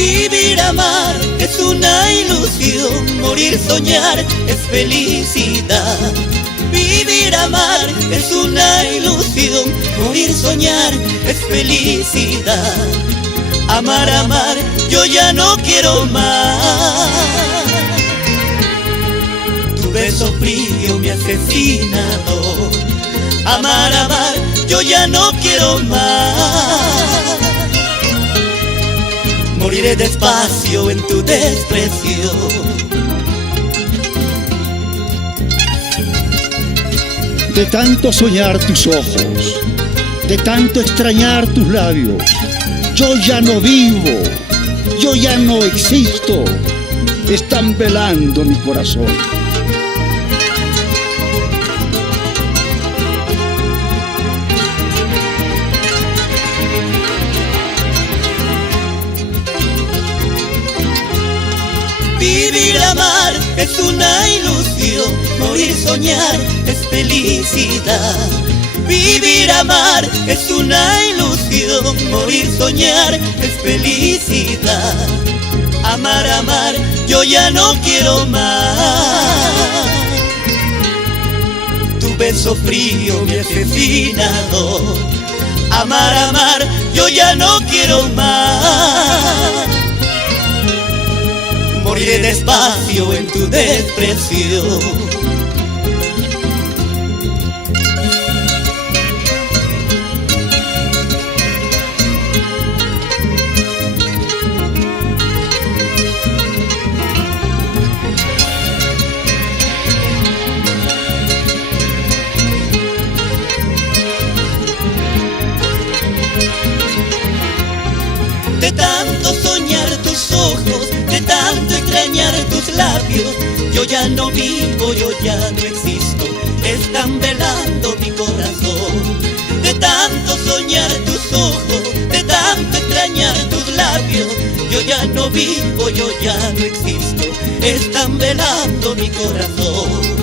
Vivir, amar es una ilusión, morir, soñar es felicidad. Vivir, amar es una ilusión, morir, soñar es felicidad. Amar, amar, yo ya no quiero más. Tu beso frío me ha asesinado. Amar, amar, yo ya no quiero más. Moriré despacio en tu desprecio. De tanto soñar tus ojos, de tanto extrañar tus labios, yo ya no vivo, yo ya no existo. Están velando mi corazón. Vivir, amar es una ilusión, morir, soñar es felicidad. Vivir, amar es una ilusión, morir, soñar es felicidad. Amar, amar, yo ya no quiero más. Tu beso frío me ha asesinado. Amar, amar, yo ya no quiero más. Moriré despacio en tu desprecio. De tanto soñar tus ojos, de tanto extrañar tus labios, yo ya no vivo, yo ya no existo. Están velando mi corazón. De tanto soñar tus ojos, de tanto extrañar tus labios, yo ya no vivo, yo ya no existo. Están velando mi corazón.